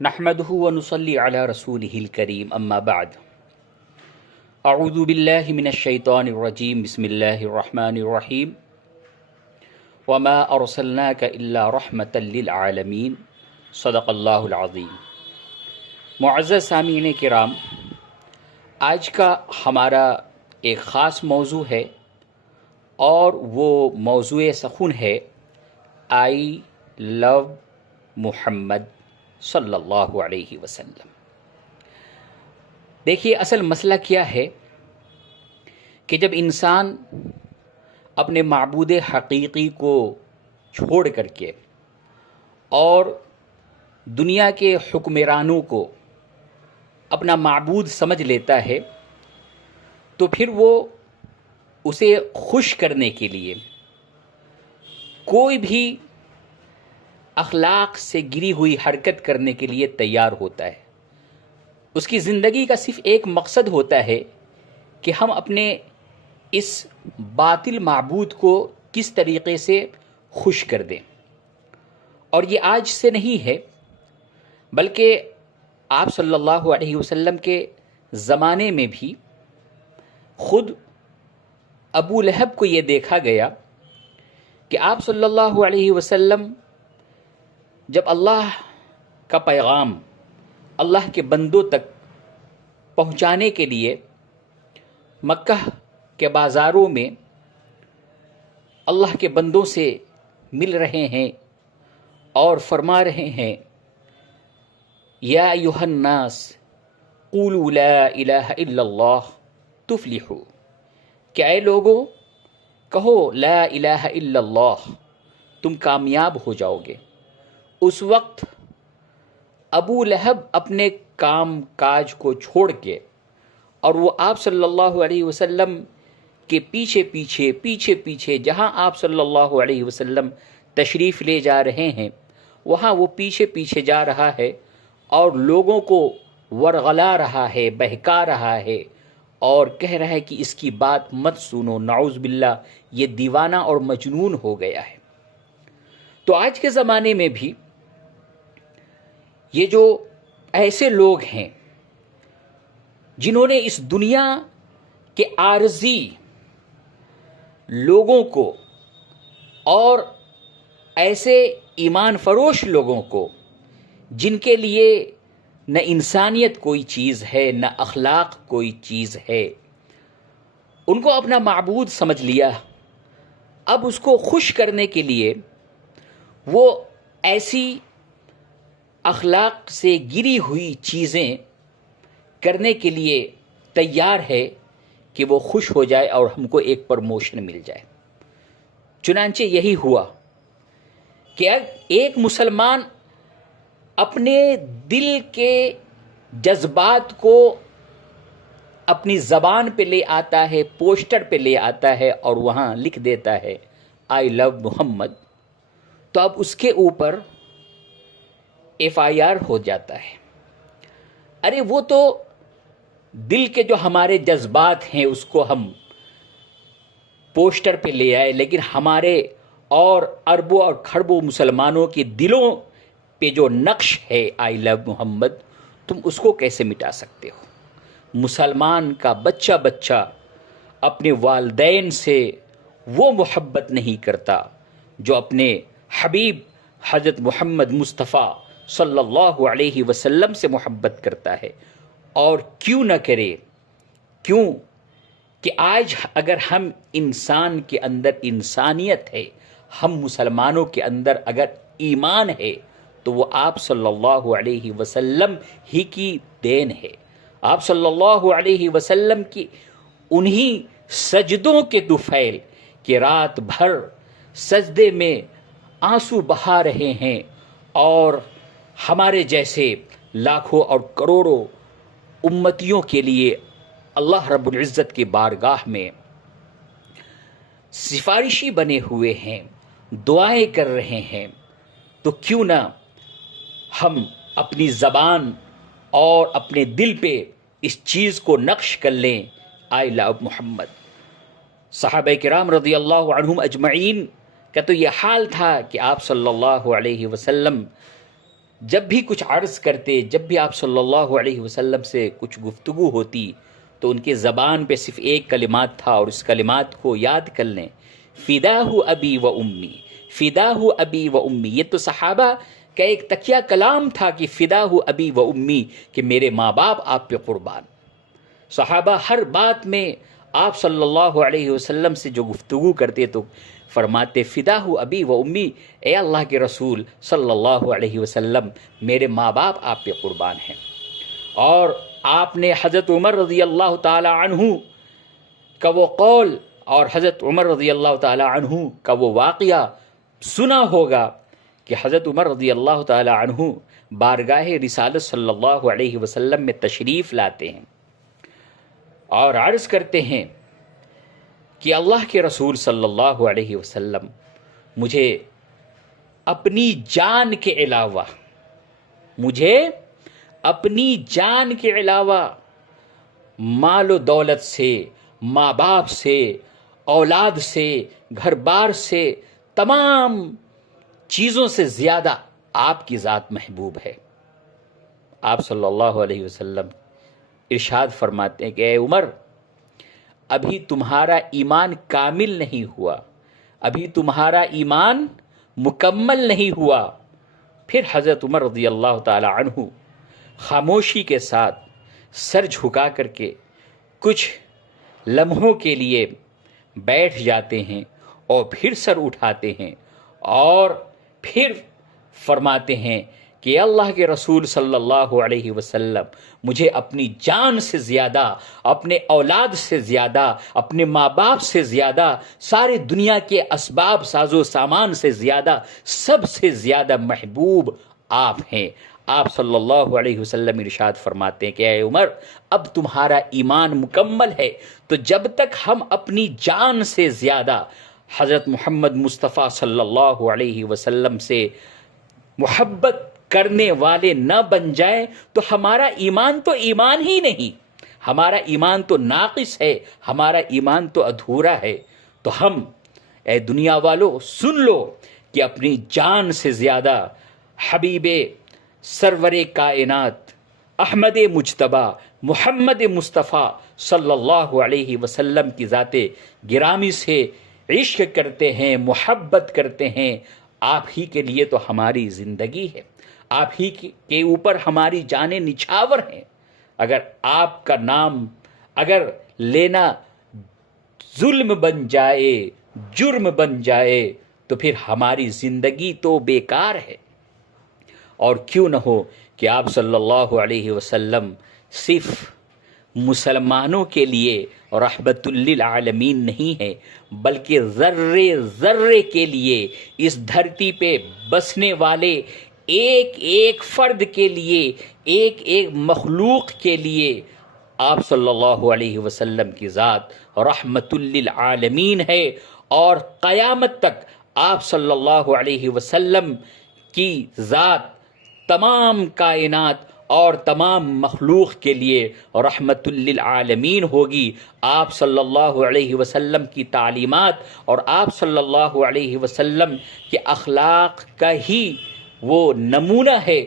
نحمده ونصلي على رسوله الكريم اما بعد اعوذ باللہ من الشیطان الرجیم بسم اللہ الرحمن الرحیم وما ارسلناك الا رحمتا للعالمین صدق اللہ العظیم۔ معزز سامعین کرام، آج کا ہمارا ایک خاص موضوع ہے اور وہ موضوع سخن ہے آئی لو محمد صلی اللہ علیہ وسلم۔ دیکھیے، اصل مسئلہ کیا ہے کہ جب انسان اپنے معبود حقیقی کو چھوڑ کر کے اور دنیا کے حکمرانوں کو اپنا معبود سمجھ لیتا ہے تو پھر وہ اسے خوش کرنے کے لیے کوئی بھی اخلاق سے گری ہوئی حرکت کرنے کے لیے تیار ہوتا ہے۔ اس کی زندگی کا صرف ایک مقصد ہوتا ہے کہ ہم اپنے اس باطل معبود کو کس طریقے سے خوش کر دیں۔ اور یہ آج سے نہیں ہے، بلکہ آپ صلی اللہ علیہ وسلم کے زمانے میں بھی خود ابو لہب کو یہ دیکھا گیا کہ آپ صلی اللہ علیہ وسلم جب اللہ کا پیغام اللہ کے بندوں تک پہنچانے کے لیے مکہ کے بازاروں میں اللہ کے بندوں سے مل رہے ہیں اور فرما رہے ہیں، یا ایھا الناس قولوا لا الہ الا اللہ تفلحوا، کہ اے لوگوں کہو لا الہ الا اللہ، تم کامیاب ہو جاؤ گے۔ اس وقت ابو لہب اپنے کام کاج کو چھوڑ کے اور وہ آپ صلی اللہ علیہ وسلم کے پیچھے جہاں آپ صلی اللہ علیہ وسلم تشریف لے جا رہے ہیں وہاں وہ پیچھے جا رہا ہے اور لوگوں کو ورغلا رہا ہے، بہکا رہا ہے اور کہہ رہا ہے کہ اس کی بات مت سنو، نعوذ باللہ یہ دیوانہ اور مجنون ہو گیا ہے۔ تو آج کے زمانے میں بھی یہ جو ایسے لوگ ہیں جنہوں نے اس دنیا کے عارضی لوگوں کو اور ایسے ایمان فروش لوگوں کو جن کے لیے نہ انسانیت کوئی چیز ہے نہ اخلاق کوئی چیز ہے، ان کو اپنا معبود سمجھ لیا، اب اس کو خوش کرنے کے لیے وہ ایسی اخلاق سے گری ہوئی چیزیں کرنے کے لیے تیار ہے کہ وہ خوش ہو جائے اور ہم کو ایک پروموشن مل جائے۔ چنانچہ یہی ہوا کہ ایک مسلمان اپنے دل کے جذبات کو اپنی زبان پہ لے آتا ہے، پوسٹر پہ لے آتا ہے اور وہاں لکھ دیتا ہے آئی لو محمد، تو اب اس کے اوپر FIR ہو جاتا ہے۔ ارے وہ تو دل کے جو ہمارے جذبات ہیں اس کو ہم پوسٹر پہ لے آئے، لیکن ہمارے اور اربوں اور کھربوں مسلمانوں کے دلوں پہ جو نقش ہے آئی لو محمد، تم اس کو کیسے مٹا سکتے ہو؟ مسلمان کا بچہ اپنے والدین سے وہ محبت نہیں کرتا جو اپنے حبیب حضرت محمد مصطفیٰ صلی اللہ علیہ وسلم سے محبت کرتا ہے۔ اور کیوں نہ کرے؟ کیوں کہ آج اگر ہم انسان کے اندر انسانیت ہے، ہم مسلمانوں کے اندر اگر ایمان ہے تو وہ آپ صلی اللہ علیہ وسلم ہی کی دین ہے۔ آپ صلی اللہ علیہ وسلم کی انہی سجدوں کے طفیل کہ رات بھر سجدے میں آنسو بہا رہے ہیں اور ہمارے جیسے لاکھوں اور کروڑوں امتیوں کے لیے اللہ رب العزت کی بارگاہ میں سفارشی بنے ہوئے ہیں، دعائیں کر رہے ہیں، تو کیوں نہ ہم اپنی زبان اور اپنے دل پہ اس چیز کو نقش کر لیں آئی لو محمد۔ صحابہ کرام رضی اللہ عنہم اجمعین کا تو یہ حال تھا کہ آپ صلی اللہ علیہ وسلم جب بھی کچھ عرض کرتے، جب بھی آپ صلی اللہ علیہ وسلم سے کچھ گفتگو ہوتی تو ان کے زبان پہ صرف ایک کلمات تھا، اور اس کلمات کو یاد کر لیں، فداہ ابی و امی، فداہ ابی و امی۔ یہ تو صحابہ کا ایک تکیہ کلام تھا کہ فداہ ابی و امی، کہ میرے ماں باپ آپ پہ قربان۔ صحابہ ہر بات میں آپ صلی اللہ علیہ وسلم سے جو گفتگو کرتے تو فرماتے فداہ ابی و امی، اے اللہ کے رسول صلی اللہ علیہ وسلم، میرے ماں باپ آپ پہ قربان ہیں۔ اور آپ نے حضرت عمر رضی اللہ تعالی عنہ کا وہ قول اور حضرت عمر رضی اللہ تعالی عنہ کا وہ واقعہ سنا ہوگا کہ حضرت عمر رضی اللہ تعالی عنہ بارگاہ رسالت صلی اللہ علیہ وسلم میں تشریف لاتے ہیں اور عرض کرتے ہیں کہ اللہ کے رسول صلی اللہ علیہ وسلم، مجھے اپنی جان کے علاوہ، مجھے اپنی جان کے علاوہ مال و دولت سے، ماں باپ سے، اولاد سے، گھر بار سے، تمام چیزوں سے زیادہ آپ کی ذات محبوب ہے۔ آپ صلی اللہ علیہ وسلم ارشاد فرماتے ہیں کہ اے عمر، ابھی تمہارا ایمان کامل نہیں ہوا، ابھی تمہارا ایمان مکمل نہیں ہوا۔ پھر حضرت عمر رضی اللہ تعالی عنہ خاموشی کے ساتھ سر جھکا کر کے کچھ لمحوں کے لیے بیٹھ جاتے ہیں اور پھر سر اٹھاتے ہیں اور پھر فرماتے ہیں کہ اللہ کے رسول صلی اللہ علیہ وسلم، مجھے اپنی جان سے زیادہ، اپنے اولاد سے زیادہ، اپنے ماں باپ سے زیادہ، سارے دنیا کے اسباب ساز و سامان سے زیادہ، سب سے زیادہ محبوب آپ ہیں۔ آپ صلی اللہ علیہ وسلم ارشاد فرماتے ہیں کہ اے عمر، اب تمہارا ایمان مکمل ہے، تو جب تک ہم اپنی جان سے زیادہ حضرت محمد مصطفیٰ صلی اللہ علیہ وسلم سے محبت کرنے والے نہ بن جائیں تو ہمارا ایمان تو ایمان ہی نہیں، ہمارا ایمان تو ناقص ہے، ہمارا ایمان تو ادھورا ہے۔ تو ہم، اے دنیا والو، سن لو کہ اپنی جان سے زیادہ حبیب سرور کائنات احمد مجتبیٰ محمد مصطفیٰ صلی اللہ علیہ وسلم کی ذات گرامی سے عشق کرتے ہیں، محبت کرتے ہیں۔ آپ ہی کے لیے تو ہماری زندگی ہے، آپ ہی کے اوپر ہماری جانیں نچھاور ہیں۔ اگر آپ کا نام اگر لینا ظلم بن جائے، جرم بن جائے، تو پھر ہماری زندگی تو بیکار ہے۔ اور کیوں نہ ہو کہ آپ صلی اللہ علیہ وسلم صرف مسلمانوں کے لیے رحمت للعالمین نہیں ہے، بلکہ ذرے ذرے کے لیے، اس دھرتی پہ بسنے والے ایک ایک فرد کے لیے، ایک ایک مخلوق کے لیے آپ صلی اللہ علیہ وسلم کی ذات رحمت للعالمین ہے، اور قیامت تک آپ صلی اللہ علیہ وسلم کی ذات تمام کائنات اور تمام مخلوق کے لیے رحمت للعالمین ہوگی۔ آپ صلی اللہ علیہ وسلم کی تعلیمات اور آپ صلی اللہ علیہ وسلم کے اخلاق کا ہی وہ نمونہ ہے